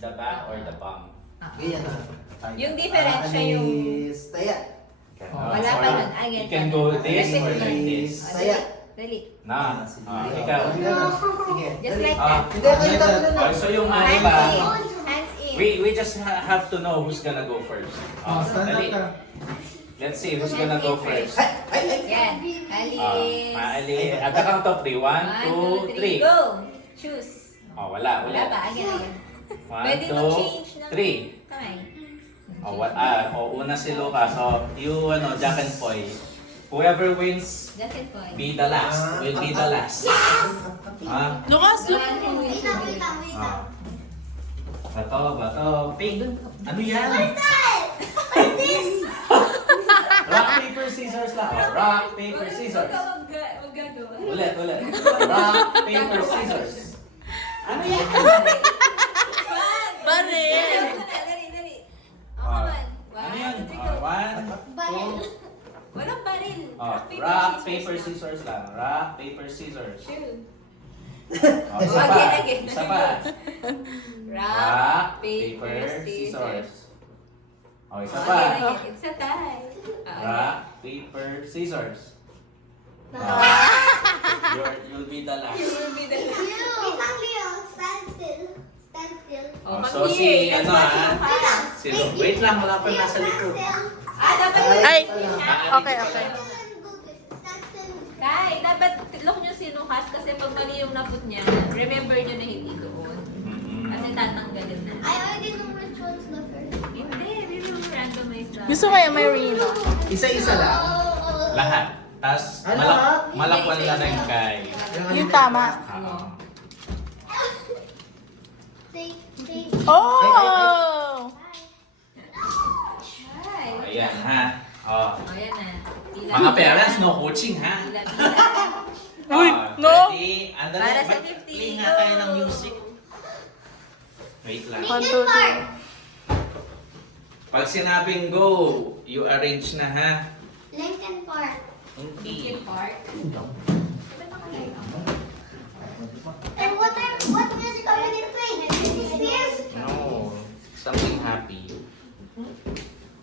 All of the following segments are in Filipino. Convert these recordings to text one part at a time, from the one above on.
The back or the palm? Ganyan na. Yung difference siya yung... Taya. Wala pa nun. Ah, You ganyan. can go this or like this. Taya. Dali. Na. Ikaw. Sige. Just like Ah, that. Hindi, kayo tatlo na. So yung ano Hands ba? in. Hands in. We just have to know who's gonna go first. Stand up Dali. ka. Let's see who's gonna go first. Yan. Alis. Maali. At the count of 3. 1, 2, 3. Go. Choose. Wala. Wala pa. Again. 1, Pwede mag-change 2, ng 3. kamay. Una si Lucas. So, you, Jack and Poy. Whoever wins, That's it, boy. be the last. Will be the last. Ah. Lucas, Ah. Bato. Pink. Ano yan? Rock, paper, scissors lang. Rock, paper, scissors. Huwag gagawa. Ulit. Rock, paper, scissors. Ano yan? baril. Dali. Come on. Ano yan? 1, 2, 3, go. 1, 2, Walang baril. rock, paper, scissors lang. Rock, paper, scissors. Shoot. Isa pa. Again. Isa pa. Rock, paper, scissors. Isa pa. Again. It's a tie. Rock, paper, scissors. You'll be the last. will be the Oh, So come si, here. That's what you have. Sino? Wait lang, wala pa nasa likod. Dapat Ay. Okay. Kai, dapat look nyo sinukas kasi pag mali yung naput niya, remember nyo na hindi doon. Kasi tatanggalin na. Hindi, we will randomize that. Gusto ko yung may Reno. Isa-isa lang. Lahat. Tapos malakwan lang na yung kay. Yung tama. Oo. Oh! Ayan ha. Oh. Ayan na. Mga parents, no coaching ha. Uy, no! Ready? Andali, Para sa 50. play nga tayo ng music. Wait lang. 1, 2, 3. Pag sinabing go, you arrange na ha. Lincoln Park. Okay. Park. And what music are you gonna play? Britney Spears? No, something happy.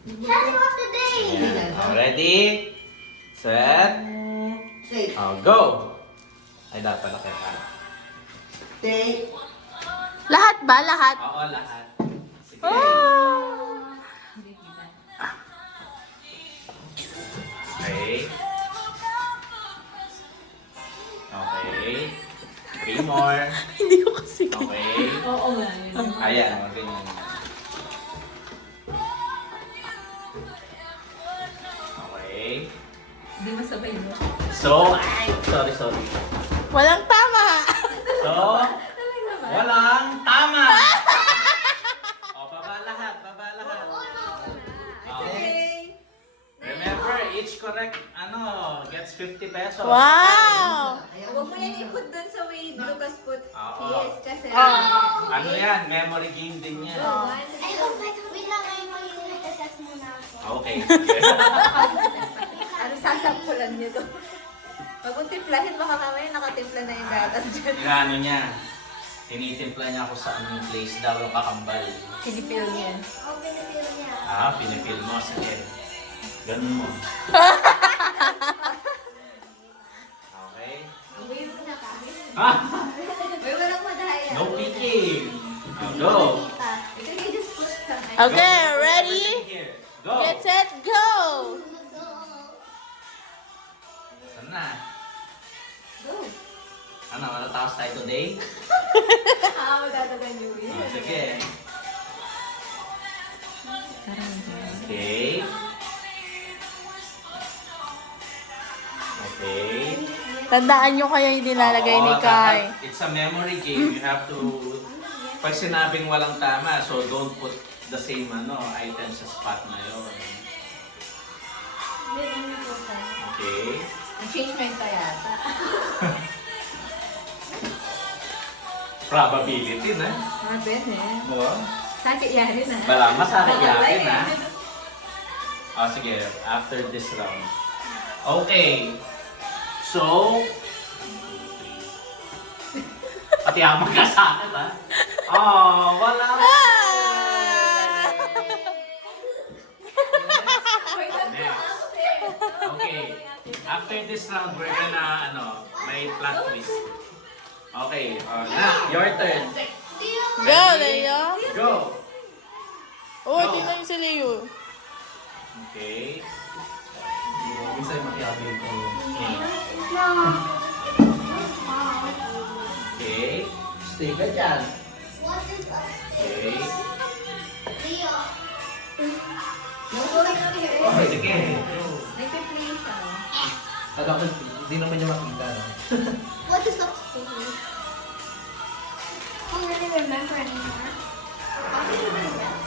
Shadow of the Day. Ayan. Ready? Set? Say, Go! Ay, dapat na kaya. take. Lahat ba? Lahat? Oo, lahat. Sige. Oh! Okay. Okay. 3 more. Hindi ko kasi. Okay. Oo nga. Yun. Ayan, mga ganyan. Okay. Hindi masabay mo. So, sorry. Walang tama! So, walang tama! Baba lahat. Okay. Remember, each correct, gets 50 pesos. Wow! Huwag mo yan ikot dun sa way Lucas put Oo. his kasi Ano yan? Memory game din yan. Ay, wait lang kayo mag-i-test muna ako. Okay, sige. ano sasampulan niyo to? Pag mo timplahin, baka kamaya nakatimpla na yung gatas dyan. Yung niya, tinitimpla niya ako sa anong place daw yung kakambal. Pinipil niya. Oh, pinipil niya. Pinipil mo. Sige. Ganun mo. Okay. Uwi mo na ka. Uy, walang madaya. No peeking. Go. Ito you just put some Okay, ready? Everything here. Go. Get set, go! Saan na? Go. Ano, matatawas tayo today? Madadagan niyo yun. Sige. Okay. Okay. Tandaan nyo kayo yung nilalagay ni Oo, Kai. dapat it's a memory game. You have to, pag sinabing walang tama, so don't put the same item sa spot na yun. Okay. Change mind pa yata. Probability na. Pwede. Oo. Sakit yari na. Masakit yakin na. Sige, after this round. Okay. So, pati ako magkasakit ha. Wala. this round, we're gonna, may plot twist. Okay, your turn. Go, Leo. Go! Oh, tingnan niyo si Leo. Okay. Minsan makiyabi ito. Okay. Stay ka dyan. What is up? Okay. Leo. Oh, sige. Nagpe-play siya. Alam ko, hindi naman niya makita. No? What is upstairs? I don't really remember anymore.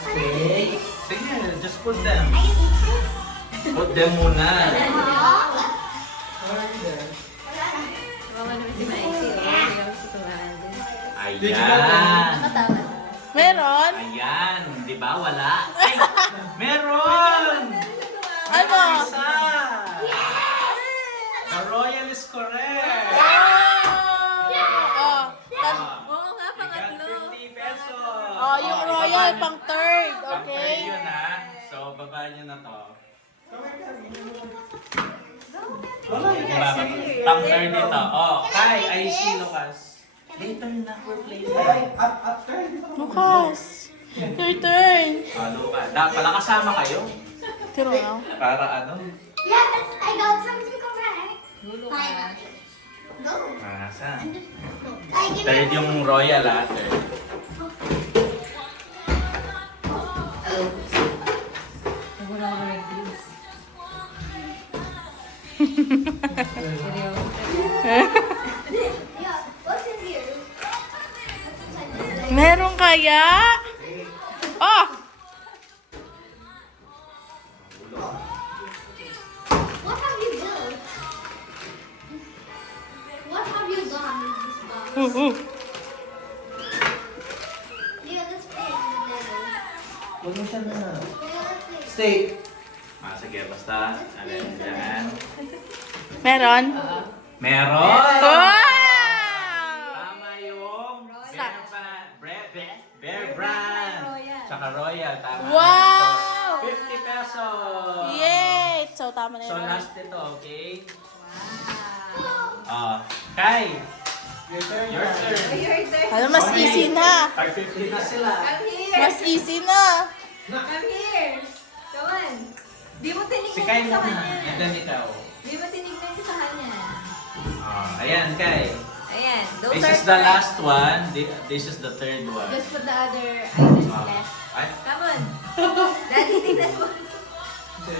Stay. Sige, just put them. I can eat this. Put them muna. Kawawa naman si Mikey. Kaya si Kumahan. Ayan. Nakatawa na. Meron? Ayan. Di ba? Wala. Ay! Meron! Ano? Isa! The royal is correct. Oh, Oo nga, You got pangatlo. 50 pesos. oh, yung royal pang third, Pang third okay? yun ha. So, baba nyo na to. Pang third ito. Oh, Kai, I see Lucas. Later na, we're playing. Ay, after. Lucas, your turn. Lucas. Pala kasama kayo. Tiro na. Para ano? Yes, I got something correct. Lulukas. Go. Masa. I give Third it. yung royal ha. Third. Wala ko rin views. Yeah, what's in here? Meron kaya? Oh! What have you built? What have you done with this box? Leo, let's play it in the middle. Huwag mo siya na. Leo, let's play. Stay. Sige, basta. Alin, yan. Meron? Meron! Wow! Tama yung Bear Brand. Brand. Royal. Tsaka Royal. Tama. Wow! So, 50 pesos. Yay! So, tama na So, yun. last ito, okay? Wow. Kai, your turn. Your turn. Ano, mas easy na. 550 na sila. Come here. Mas easy na. Come here. Come on. Di mo Si tinignan Kai sa muna. kanya. And then ikaw. Di mo tinignan sa kanya. Ayan, Kai. Ayan. Those This are is the correct. last one. This is the third one. Just put the other items left. Ay, Come on. Daddy, tignan mo.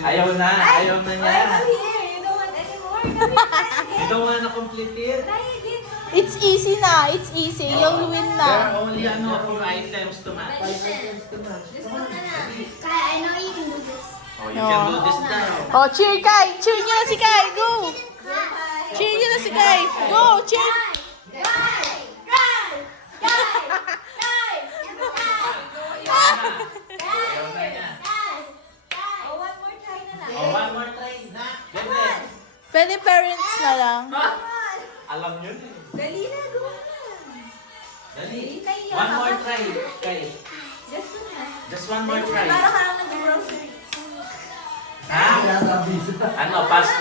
ayaw na. Ayaw na niya. Ay, come here. You don't want anymore. Come here. You don't wanna complete it? Try again. It's easy na. It's easy. Yung win There are na. only a few items to match. Just put na na. Kai, I know you can do this. Oh, you can do this now. Oh, cheer Kai. Cheer niyo na si Kai. Go. Class. Cheer niyo na si Kai. Go, cheer. Ayaw na niya. Oh, one more try na lang. Oh, one more try na. Ganda. Pwede parents na lang. Alam nyo na eh. Dali na, go na. Dali. Nahiya One ka more ba? try. Kay. Just do na. Just one more try. Para ka lang nag-grocery. Ha? Kailangan busy. Ano, pasta.